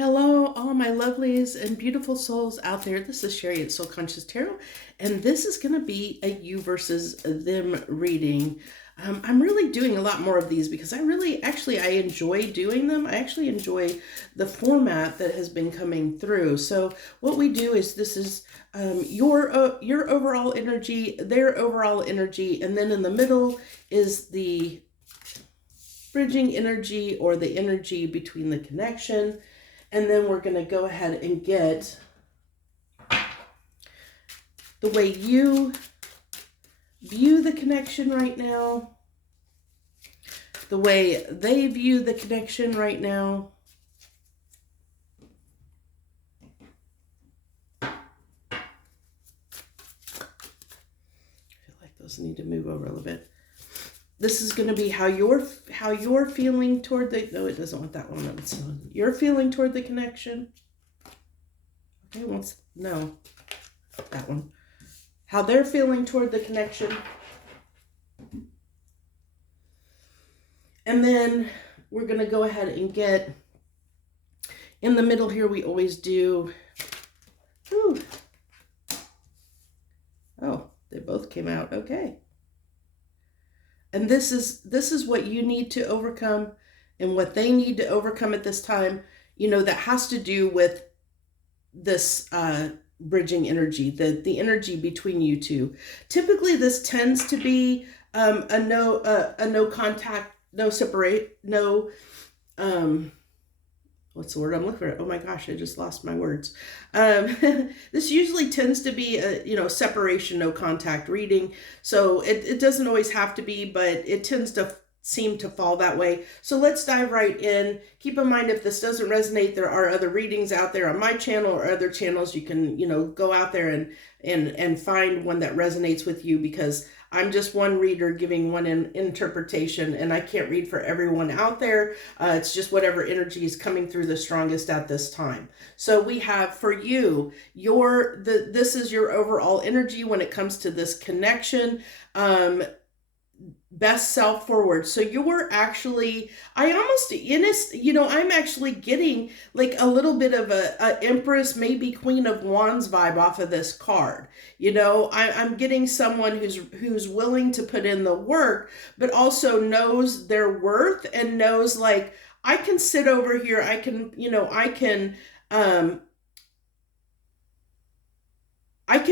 Hello, all my lovelies and beautiful souls out there. This is Sherry at Soul Conscious Tarot, and this is going to be a you versus them reading. I'm really doing a lot more of these because I enjoy doing them. I actually enjoy the format that has been coming through. So what we do is this is your overall energy, their overall energy, and then in the middle is the bridging energy or the energy between the connection. And then we're going to go ahead and get the way you view the connection right now, the way they view the connection right now. I feel like those need to move over a little bit. This is going to be how you're feeling toward the, no, it doesn't want that one. You're feeling toward the connection. Okay, no, that one. How they're feeling toward the connection. And then we're going to go ahead and get, in the middle here, we always do, oh, they both came out, okay. And this is what you need to overcome and what they need to overcome at this time, that has to do with this bridging energy, the energy between you two. Typically, this tends to be a no contact, no separate, no, what's the word I'm looking for? Oh my gosh, I just lost my words. This usually tends to be a, separation, no contact reading. So it doesn't always have to be, but it tends to seem to fall that way. So let's dive right in. Keep in mind, if this doesn't resonate, there are other readings out there on my channel or other channels. You can, go out there and find one that resonates with you, because I'm just one reader giving one interpretation, and I can't read for everyone out there. It's just whatever energy is coming through the strongest at this time. So we have for you, this is your overall energy when it comes to this connection. Best self forward. So you're actually, I'm actually getting like a little bit of a Empress, maybe Queen of Wands vibe off of this card. I'm getting someone who's willing to put in the work, but also knows their worth and knows, like, I can sit over here. I can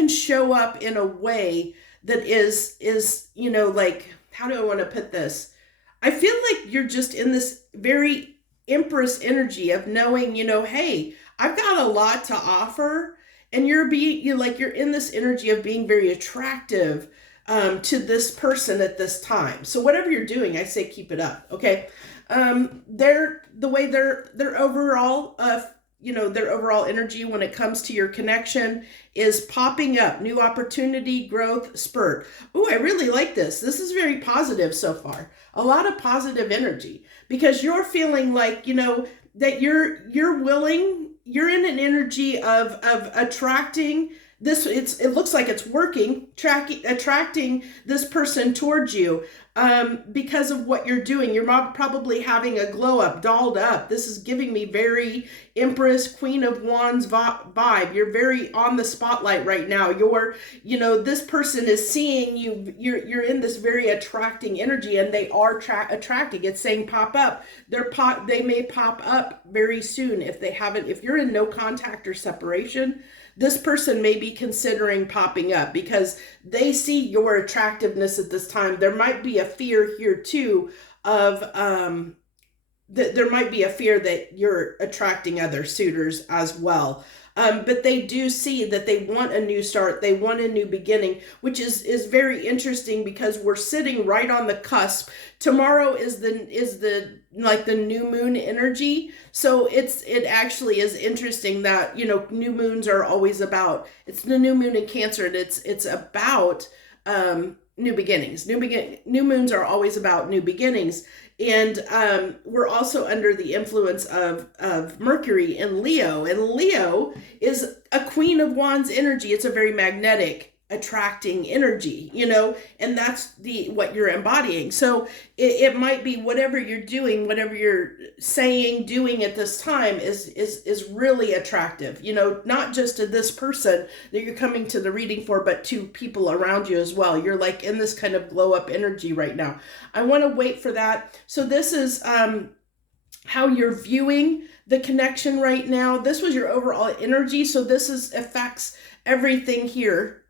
show up in a way that is, like, how do I want to put this? I feel like you're just in this very Empress energy of knowing, hey, I've got a lot to offer, and you're in this energy of being very attractive to this person at this time. So whatever you're doing, I say keep it up, okay? Their overall their overall energy when it comes to your connection is popping up, new opportunity, growth, spurt. Oh, I really like this. This is very positive so far. A lot of positive energy, because you're feeling like, that you're willing, you're in an energy of attracting this. It looks like it's working, attracting this person towards you. Because of what you're doing. You're probably having a glow up, dolled up. This is giving me very Empress, Queen of Wands vibe. You're very on the spotlight right now. This person is seeing you. You're in this very attracting energy, and they are attracting. It's saying pop up. They may pop up very soon if you're in no contact or separation. This person may be considering popping up because they see your attractiveness at this time. There might be a fear here too of there might be a fear that you're attracting other suitors as well. But they do see that they want a new start. They want a new beginning, which is very interesting, because we're sitting right on the cusp. Tomorrow is the new moon energy. So it actually is interesting that, new moons are always about, it's the new moon in Cancer, and it's about new beginnings. New moons are always about new beginnings. And we're also under the influence of Mercury in Leo. And Leo is a Queen of Wands energy. It's a very magnetic attracting energy, and that's what you're embodying. So it might be whatever you're doing, whatever you're saying, doing at this time is really attractive, not just to this person that you're coming to the reading for, but to people around you as well. You're like in this kind of glow up energy right now. I want to wait for that. So this is how you're viewing the connection right now. This was your overall energy. So this affects everything here.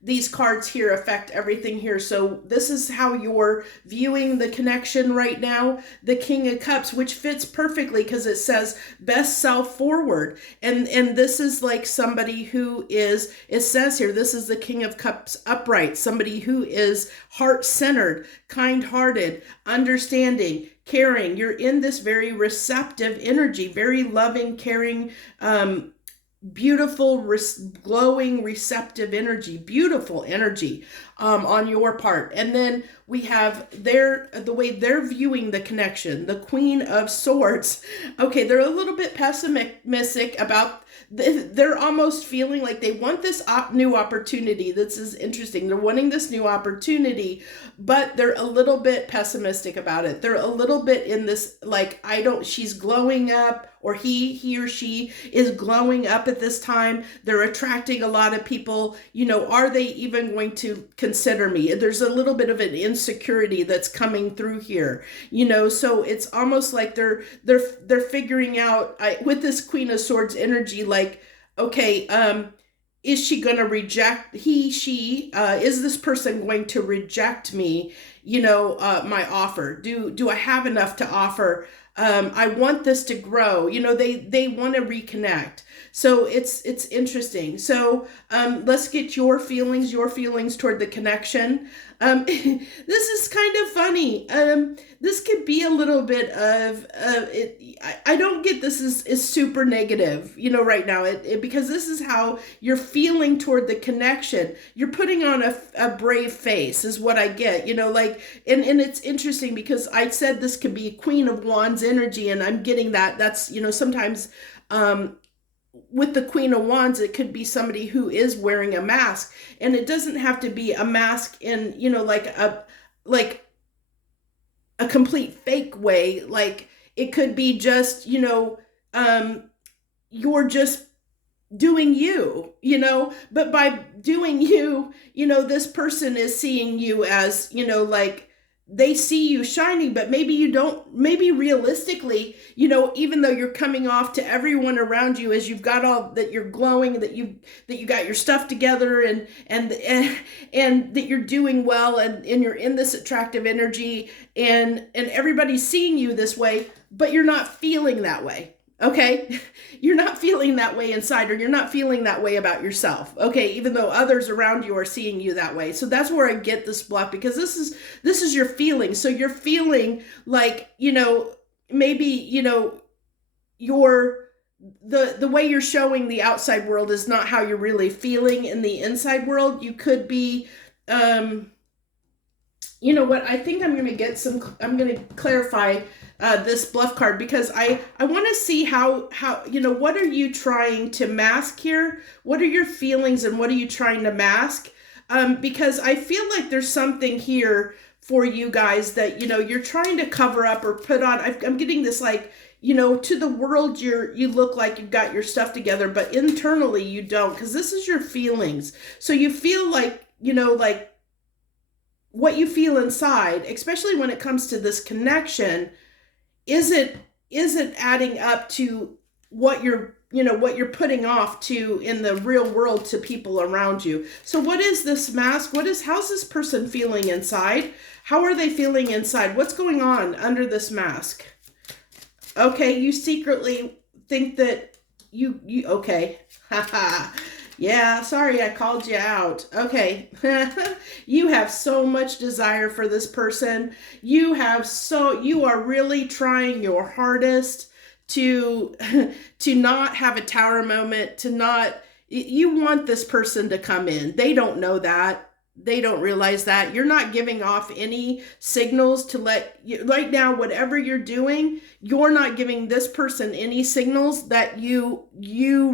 These cards here affect everything here. So this is how you're viewing the connection right now. The King of Cups, which fits perfectly because it says best self forward. And this is like somebody who is, it says here, this is the King of Cups upright, somebody who is heart-centered, kind-hearted, understanding, caring. You're in this very receptive energy, very loving, caring, beautiful, glowing, receptive energy, beautiful energy on your part. And then we have the way they're viewing the connection, the Queen of Swords. Okay, they're a little bit pessimistic about, they're almost feeling like they want this new opportunity. This is interesting. They're wanting this new opportunity, but they're a little bit pessimistic about it. They're a little bit in this, like, she's glowing up, or he or she is glowing up at this time. They're attracting a lot of people. Are they even going to consider me? There's a little bit of an insecurity that's coming through here. So it's almost like they're figuring out with this Queen of Swords energy, like, okay, is she going to reject she is this person going to reject me, my offer? Do I have enough to offer? I want this to grow. They want to reconnect. So it's interesting. So let's get your feelings toward the connection. This is kind of funny. This could be a little bit of it. I don't get this is super negative, right now, because this is how you're feeling toward the connection. You're putting on a brave face is what I get, like, and it's interesting because I said this could be Queen of Wands energy, and I'm getting that. That's, sometimes, with the Queen of Wands, it could be somebody who is wearing a mask, and it doesn't have to be a mask in, like a complete fake way. Like, it could be just, you're just doing you, but by doing you, this person is seeing you as, like, they see you shining, but maybe you don't, maybe realistically, even though you're coming off to everyone around you as you've got all that, you're glowing, that you got your stuff together, and that you're doing well, and you're in this attractive energy, and everybody's seeing you this way, but you're not feeling that way. Okay, you're not feeling that way inside, or you're not feeling that way about yourself. Okay, even though others around you are seeing you that way. So that's where I get this block, because this is your feeling. So you're feeling like, maybe, you're the way you're showing the outside world is not how you're really feeling in the inside world. You could be, what I think I'm going to clarify this bluff card, because I want to see how, what are you trying to mask here? What are your feelings and what are you trying to mask? Because I feel like there's something here for you guys that, you're trying to cover up or put on. I'm getting this, like, to the world, you look like you've got your stuff together, but internally you don't, because this is your feelings. So you feel like, like what you feel inside, especially when it comes to this connection, isn't adding up to what you're putting off to in the real world to people around you. So what is this mask? How's this person feeling inside? How are they feeling inside? What's going on under this mask? Okay, you secretly think that you okay. Yeah, sorry I called you out. Okay. You have so much desire for this person. You are really trying your hardest to not have a tower moment, you want this person to come in. They don't know that. They don't realize that. You're not giving off any signals to let you, right now, whatever you're doing, you're not giving this person any signals that you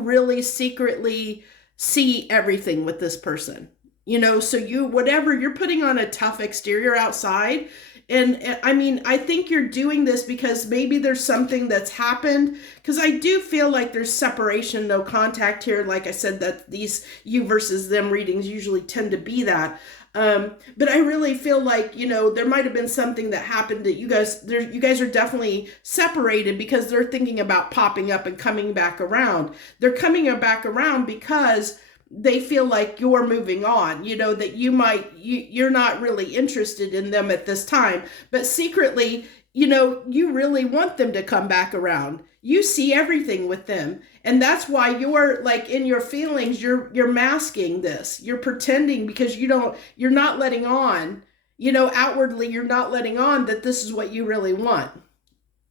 really secretly see everything with this person. So whatever, you're putting on a tough exterior outside. And I mean, I think you're doing this because maybe there's something that's happened. Because I do feel like there's separation, no contact here. Like I said, that these you versus them readings usually tend to be that. But I really feel like, there might have been something that happened that you guys are definitely separated because they're thinking about popping up and coming back around. They're coming back around because they feel like you're moving on, that you're not really interested in them at this time, but secretly, you really want them to come back around. You see everything with them. And that's why you're like in your feelings, you're masking this. You're pretending because you're not letting on, outwardly, you're not letting on that this is what you really want.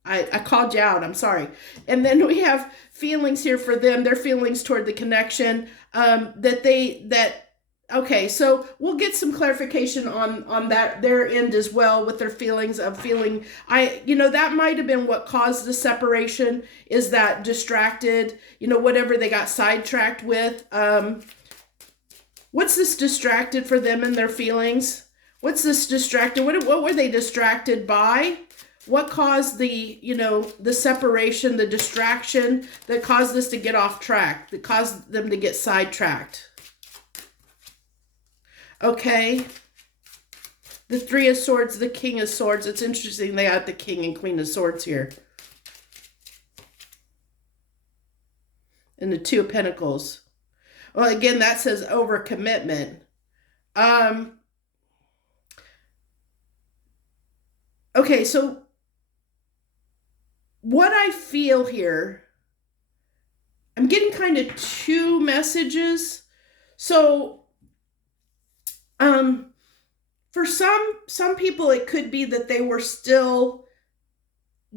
I called you out. I'm sorry. And then we have feelings here for them. Their feelings toward the connection. Okay, so we'll get some clarification on that their end as well with their feelings of feeling. That might have been what caused the separation, is that distracted, whatever they got sidetracked with. What's this distracted for them and their feelings? What's this distracted? What were they distracted by? What caused the separation, the distraction that caused this to get off track, that caused them to get sidetracked? Okay. The Three of Swords, the King of Swords. It's interesting they got the King and Queen of Swords here. And the Two of Pentacles. Well, again, that says overcommitment. Okay, so what I feel here, I'm getting kind of two messages. So, for some people, it could be that they were still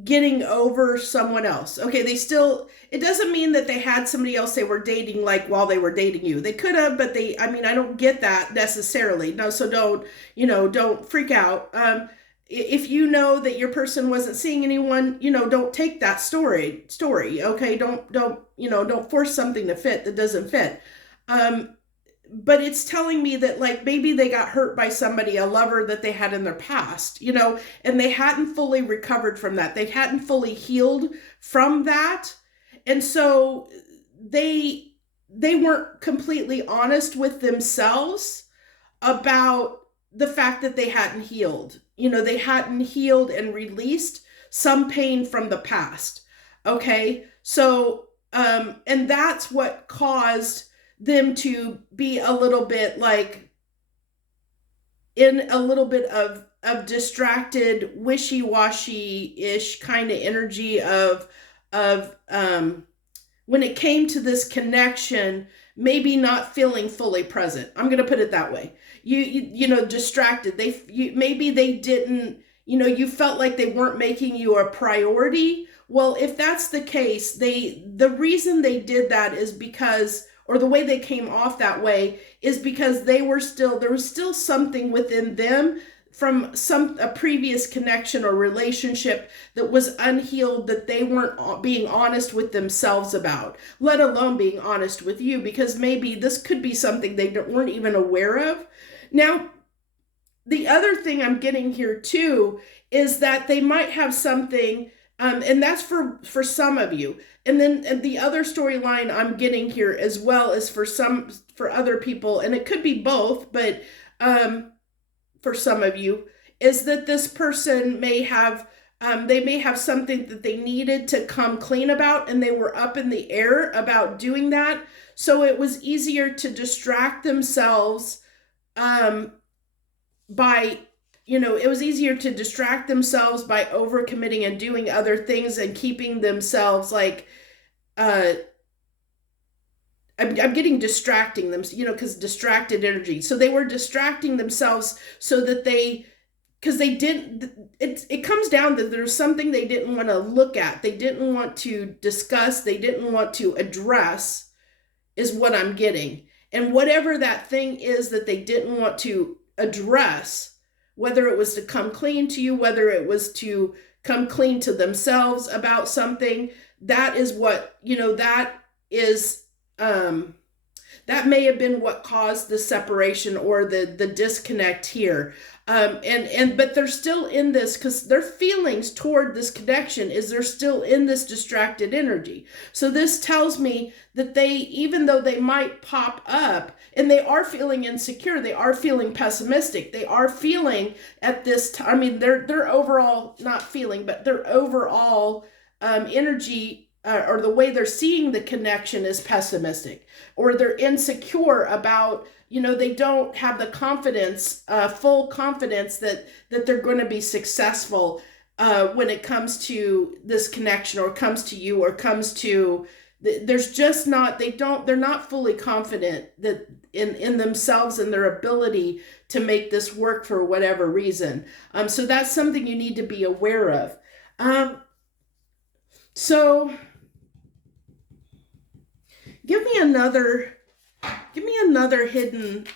getting over someone else. Okay, it doesn't mean that they had somebody else they were dating, like while they were dating you. They could have, but I don't get that necessarily. No, so don't freak out. If you know that your person wasn't seeing anyone, don't take that story, okay? Don't force something to fit that doesn't fit. But it's telling me that like maybe they got hurt by somebody, a lover that they had in their past, and they hadn't fully recovered from that. They hadn't fully healed from that. And so they weren't completely honest with themselves about the fact that they hadn't healed. They hadn't healed and released some pain from the past. Okay. So, and that's what caused them to be a little bit like in a little bit of distracted, wishy-washy-ish kind of energy of when it came to this connection, maybe not feeling fully present. I'm going to put it that way. Distracted. Maybe they didn't, you felt like they weren't making you a priority. Well, if that's the case, the reason they did that is because, or the way they came off that way is because there was still something within them from a previous connection or relationship that was unhealed, that they weren't being honest with themselves about, let alone being honest with you, because maybe this could be something they weren't even aware of. Now, the other thing I'm getting here too is that they might have something, and that's for some of you. And the other storyline I'm getting here as well is for other people, and it could be both, but for some of you, is that this person may have something that they needed to come clean about, and they were up in the air about doing that. So it was easier to distract themselves by overcommitting and doing other things and keeping themselves like, I'm getting distracting them, because distracted energy. So they were distracting themselves so that because they didn't, it comes down to there's something they didn't want to look at. They didn't want to discuss. They didn't want to address, is what I'm getting. And whatever that thing is that they didn't want to address, whether it was to come clean to you, whether it was to come clean to themselves about something, that is what, that is, That may have been what caused the separation or the disconnect here. But they're still in this, because their feelings toward this connection is they're still in this distracted energy. So this tells me that they, even though they might pop up and they are feeling insecure, they are feeling pessimistic, they are feeling at this time, I mean, they're overall not feeling, but their overall energy, or the way they're seeing the connection is pessimistic, or they're insecure about, they don't have the confidence, full confidence that they're going to be successful when it comes to this connection, or comes to you, or comes to, there's just not, they're not fully confident that in themselves and their ability to make this work for whatever reason. So that's something you need to be aware of. So give me another hidden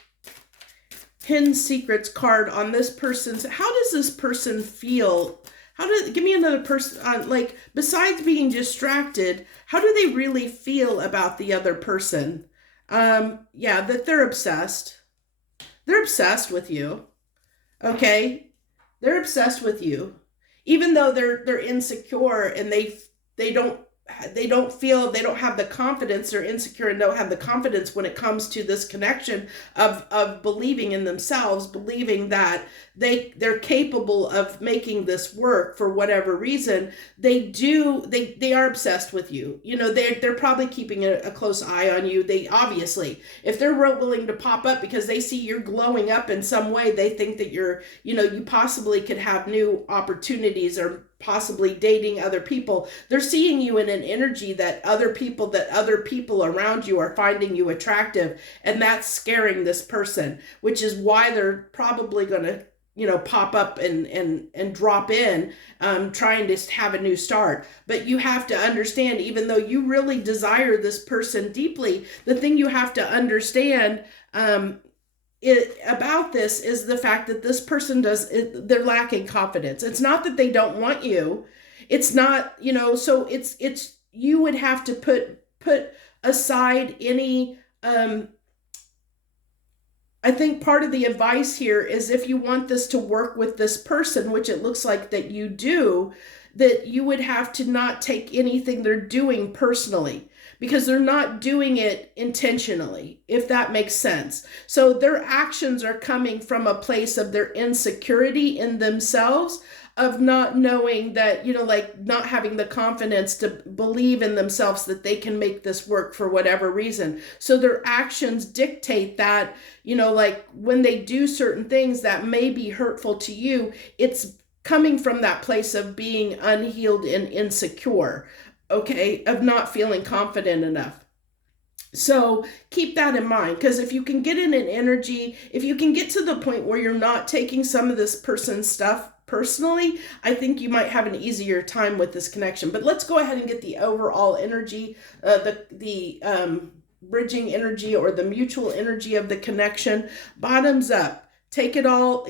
secrets card on this person's. How does this person feel? Give me another person on, like, besides being distracted, how do they really feel about the other person? Yeah, that they're obsessed. They're obsessed with you. Okay? They're obsessed with you. Even though they're insecure and they don't feel, they don't have the confidence, they're insecure and don't have the confidence when it comes to this connection of believing in themselves, believing that they're capable of making this work for whatever reason. They are obsessed with you. They're probably keeping a close eye on you. They obviously, if they're willing to pop up because they see you're glowing up in some way, they think that you possibly could have new opportunities, or possibly dating other people. They're seeing you in an energy that other people around you are finding you attractive, and that's scaring this person, which is why they're probably going to pop up and drop in, trying to have a new start. But you have to understand, even though you really desire this person deeply, the thing you have to understand about this is the fact that this person they're lacking confidence. It's not that they don't want you. It's not, so it's you would have to put aside any, I think part of the advice here is, if you want this to work with this person, which it looks like that you do, that you would have to not take anything they're doing personally, because they're not doing it intentionally, if that makes sense. So their actions are coming from a place of their insecurity in themselves, of not knowing that, like not having the confidence to believe in themselves that they can make this work for whatever reason. So their actions dictate that, like when they do certain things that may be hurtful to you, it's coming from that place of being unhealed and insecure, okay, of not feeling confident enough. So keep that in mind, because if you can get in an energy, if you can get to the point where you're not taking some of this person's stuff personally, I think you might have an easier time with this connection. But let's go ahead and get the overall energy, the bridging energy, or the mutual energy of the connection. Bottoms up. Take it all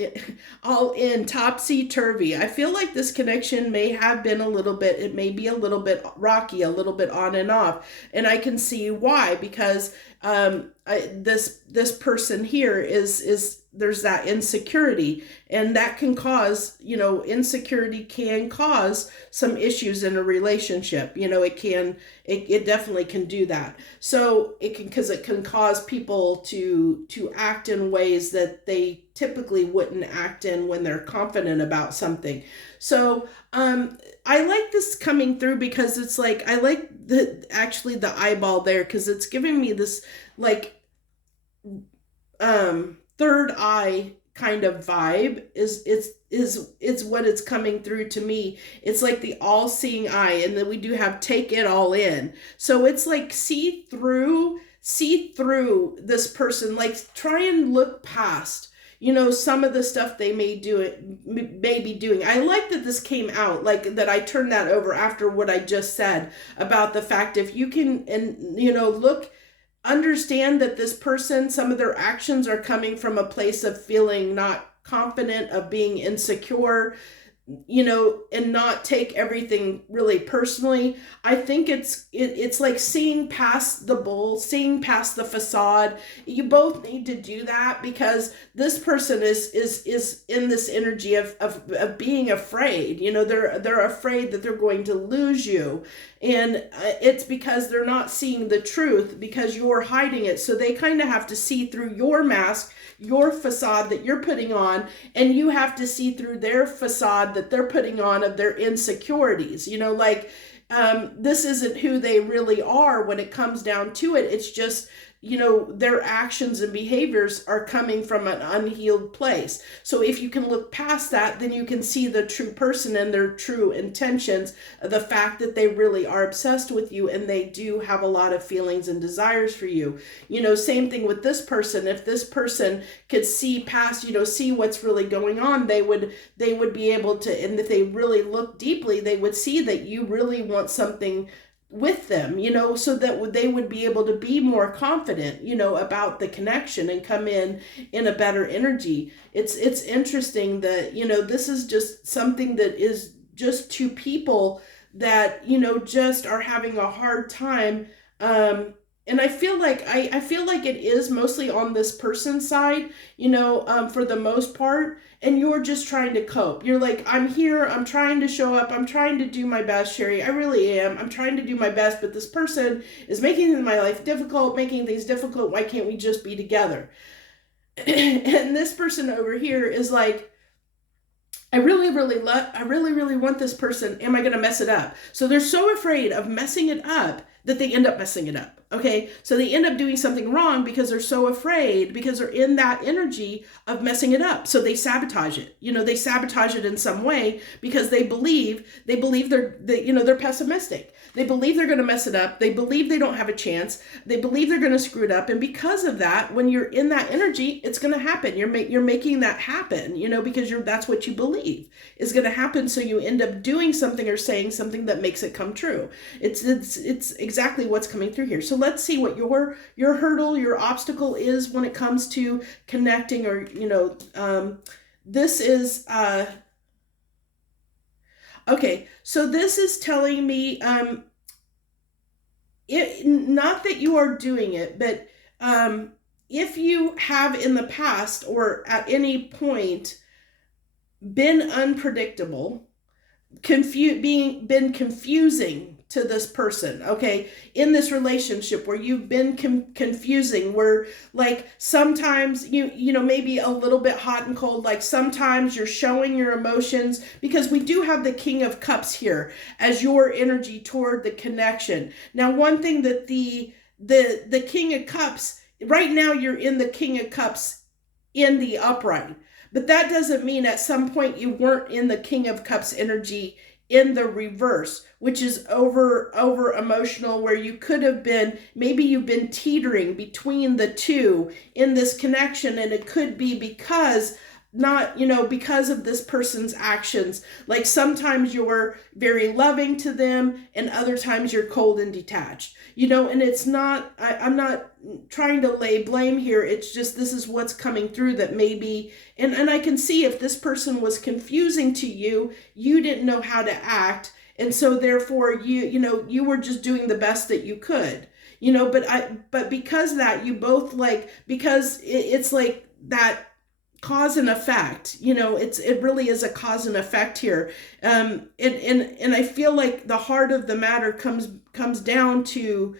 in, topsy-turvy. I feel like this connection may have been it may be a little bit rocky, a little bit on and off. And I can see why, because this person here is there's that insecurity, and that can cause, insecurity can cause some issues in a relationship. It definitely can do that. So because it can cause people to act in ways that they typically wouldn't act in when they're confident about something. So I like this coming through, because it's like, I like the eyeball there, because it's giving me this like third eye kind of vibe is what it's coming through to me. It's like the all-seeing eye, and then we do have take it all in. So it's like see through this person, like try and look past some of the stuff they may be doing. I like that this came out, like that I turned that over after what I just said about the fact, if you can, and understand that this person, some of their actions are coming from a place of feeling not confident, of being insecure. and not take everything really personally. I think it's like seeing past the bull, seeing past the facade. You both need to do that, because this person is in this energy of being afraid. They're afraid that they're going to lose you, and it's because they're not seeing the truth, because you're hiding it. So they kind of have to see through your mask, your facade that you're putting on, and you have to see through their facade that they're putting on of their insecurities. This isn't who they really are when it comes down to it. It's just, their actions and behaviors are coming from an unhealed place. So if you can look past that, then you can see the true person and their true intentions, the fact that they really are obsessed with you and they do have a lot of feelings and desires for you. Same thing with this person. If this person could see past, see what's really going on, they would be able to, and if they really look deeply, they would see that you really want something with them, so that they would be able to be more confident, about the connection and come in a better energy. It's interesting that, this is just something that is just two people that, just are having a hard time. And I feel like it is mostly on this person's side, for the most part. And you're just trying to cope. You're like, I'm here. I'm trying to show up. I'm trying to do my best, Sherry. I really am. I'm trying to do my best. But this person is making my life difficult, making things difficult. Why can't we just be together? And this person over here is like, I really want this person. Am I going to mess it up? So they're so afraid of messing it up that they end up messing it up. Okay. So they end up doing something wrong because they're so afraid, because they're in that energy of messing it up. So they sabotage it. They sabotage it in some way because they believe they're pessimistic. They believe they're going to mess it up. They believe they don't have a chance. They believe they're going to screw it up. And because of that, when you're in that energy, it's going to happen. You're making that happen, because that's what you believe is going to happen. So you end up doing something or saying something that makes it come true. It's exactly what's coming through here. So let's see what your hurdle, your obstacle is when it comes to connecting, or, this is, okay, so this is telling me, not that you are doing it, but if you have in the past or at any point been unpredictable, been confusing to this person, okay, in this relationship where you've been confusing, where like sometimes maybe a little bit hot and cold, like sometimes you're showing your emotions, because we do have the King of Cups here as your energy toward the connection. Now, one thing that the King of Cups, right now you're in the King of Cups in the upright, but that doesn't mean at some point you weren't in the King of Cups energy in the reverse, which is over emotional, where you could have been, maybe you've been teetering between the two in this connection. And it could be because because of this person's actions. Like sometimes you're very loving to them and other times you're cold and detached, and it's not, I'm not trying to lay blame here. It's just, this is what's coming through, that maybe, and I can see if this person was confusing to you, you didn't know how to act. And so therefore you were just doing the best that you could, but because of that, you both because it's like that cause and effect, it really is a cause and effect here. And I feel like the heart of the matter comes down to,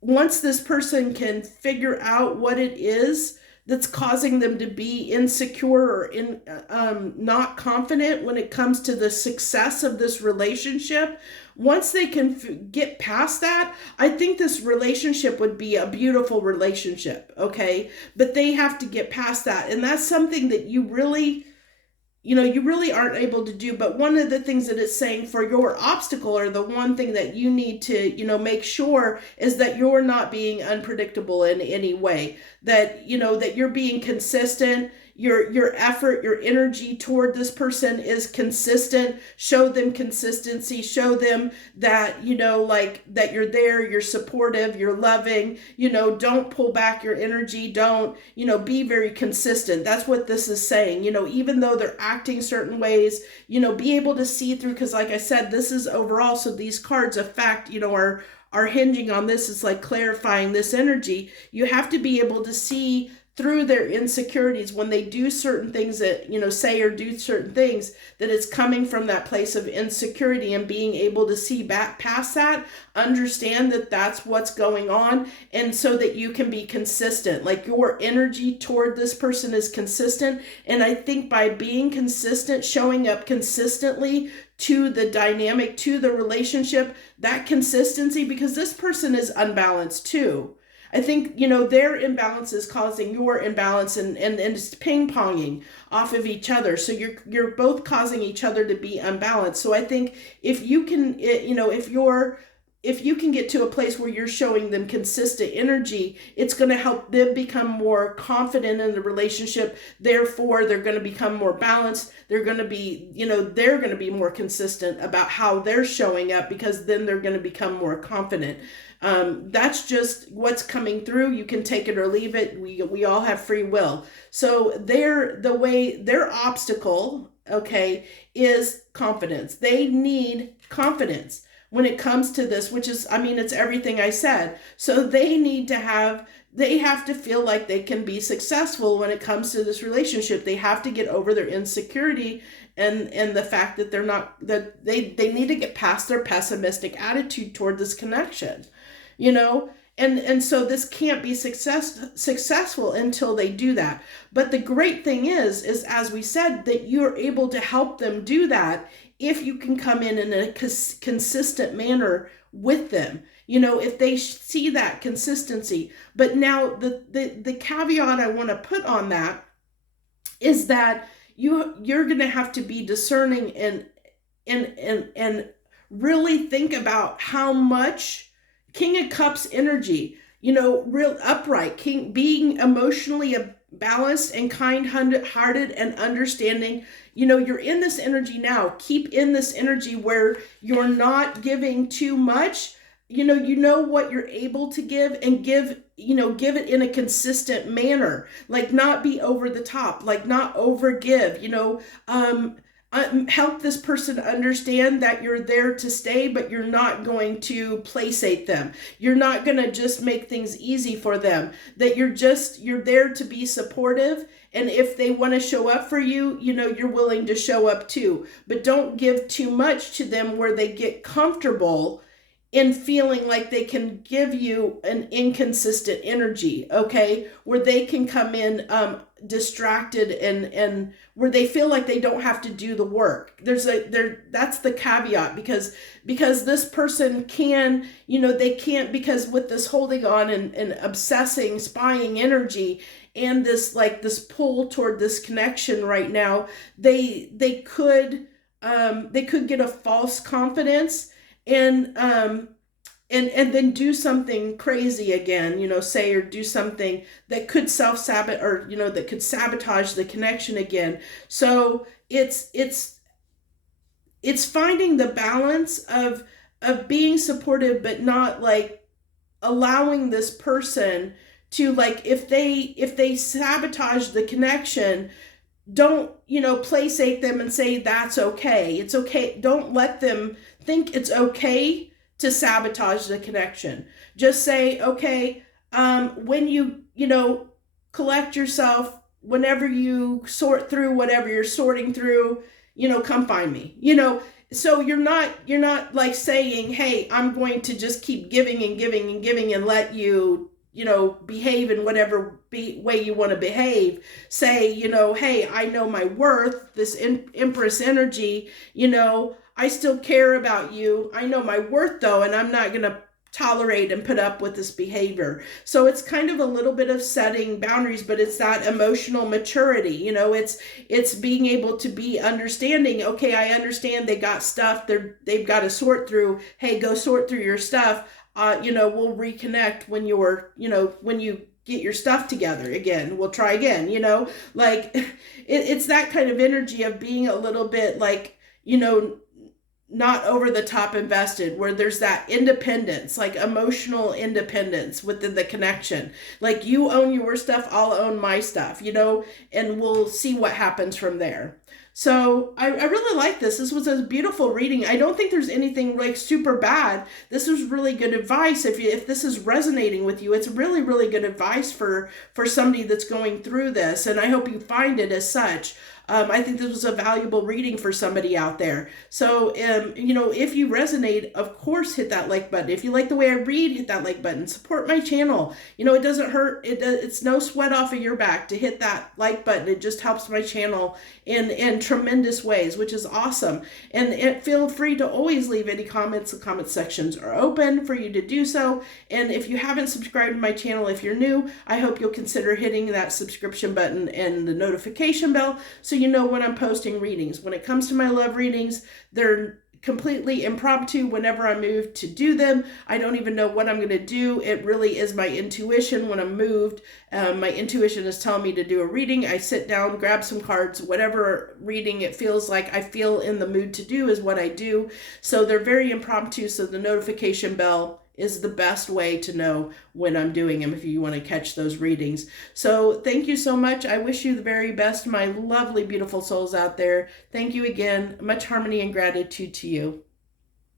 once this person can figure out what it is that's causing them to be insecure or not confident when it comes to the success of this relationship, once they can get past that, I think this relationship would be a beautiful relationship, okay? But they have to get past that. And that's something that you really aren't able to do. But one of the things that it's saying for your obstacle, or the one thing that you need to, make sure, is that you're not being unpredictable in any way, that, that you're being consistent, your effort, your energy toward this person is consistent. Show them consistency. Show them that, like that you're there, you're supportive, you're loving, don't pull back your energy. Don't, be very consistent. That's what this is saying. Even though they're acting certain ways, be able to see through, because like I said, this is overall. So these cards affect, are hinging on this. It's like clarifying this energy. You have to be able to see through their insecurities when they do certain things that, say or do certain things, that it's coming from that place of insecurity, and being able to see back past that, understand that that's what's going on, and so that you can be consistent. Like your energy toward this person is consistent. And I think by being consistent, showing up consistently to the dynamic, to the relationship, that consistency, because this person is unbalanced too. I think, their imbalance is causing your imbalance, and it's ping-ponging off of each other. So you're both causing each other to be unbalanced. So I think if you can, if you can get to a place where you're showing them consistent energy, it's going to help them become more confident in the relationship. Therefore, they're going to become more balanced. They're going to be, they're going to be more consistent about how they're showing up, because then they're going to become more confident. That's just what's coming through. You can take it or leave it. We all have free will. So their obstacle, okay, is confidence. They need confidence when it comes to this, which is, it's everything I said. So they have to feel like they can be successful when it comes to this relationship. They have to get over their insecurity and the fact that they're not, that they need to get past their pessimistic attitude toward this connection, and so this can't be successful until they do that. But the great thing is as we said, that you're able to help them do that if you can come in a consistent manner with them, if they see that consistency. But now the caveat I want to put on that is that you're going to have to be discerning and really think about how much King of Cups energy, real upright, being emotionally balanced and kind-hearted and understanding. You're in this energy now. Keep in this energy where you're not giving too much. What you're able to give, and give it in a consistent manner, like not be over the top, like not overgive, help this person understand that you're there to stay, but you're not going to placate them. You're not going to just make things easy for them, that you're there to be supportive. And if they want to show up for you, you're willing to show up too, but don't give too much to them where they get comfortable in feeling like they can give you an inconsistent energy, okay? Where they can come in distracted and where they feel like they don't have to do the work. That's the caveat, because this person can, they can't, because with this holding on and obsessing, spying energy, and this pull toward this connection right now, they could get a false confidence and then do something crazy again, say, or do something that could self-sabotage, or, that could sabotage the connection again. So it's finding the balance of being supportive, but not like allowing this person to, like, if they sabotage the connection, don't, placate them and say, that's okay. It's okay. Don't let them think it's okay to sabotage the connection. Just say, okay, when you collect yourself, whenever you sort through whatever you're sorting through, come find me, so you're not like saying, hey, I'm going to just keep giving and giving and giving and let you, behave in whatever way you want to behave. Say, hey, I know my worth, this Empress energy, I still care about you. I know my worth though, and I'm not going to tolerate and put up with this behavior. So it's kind of a little bit of setting boundaries, but it's that emotional maturity. It's being able to be understanding. Okay, I understand they got stuff they've got to sort through. Hey, go sort through your stuff. We'll reconnect when when you get your stuff together again. We'll try again, you know, like it's that kind of energy of being a little bit like, you know, not over the top invested, where there's that independence, like emotional independence within the connection. Like you own your stuff, I'll own my stuff, you know, and we'll see what happens from there. So I really like this. This was a beautiful reading. I don't think there's anything like super bad. This was really good advice. If this is resonating with you, it's really, really good advice for somebody that's going through this. And I hope you find it as such. I think this was a valuable reading for somebody out there. So, you know, if you resonate, of course, hit that like button. If you like the way I read, hit that like button. Support my channel. You know, it doesn't hurt. It's no sweat off of your back to hit that like button. It just helps my channel in tremendous ways, which is awesome. And feel free to always leave any comments. The comment sections are open for you to do so. And if you haven't subscribed to my channel, if you're new, I hope you'll consider hitting that subscription button and the notification bell so you know when I'm posting readings. When it comes to my love readings, they're completely impromptu whenever I move to do them. I don't even know what I'm going to do. It really is my intuition when I'm moved. My intuition is telling me to do a reading. I sit down, grab some cards, whatever reading it feels like I feel in the mood to do is what I do. So they're very impromptu. So the notification bell is the best way to know when I'm doing them if you want to catch those readings. So thank you so much. I wish you the very best, my lovely, beautiful souls out there. Thank you again. Much harmony and gratitude to you.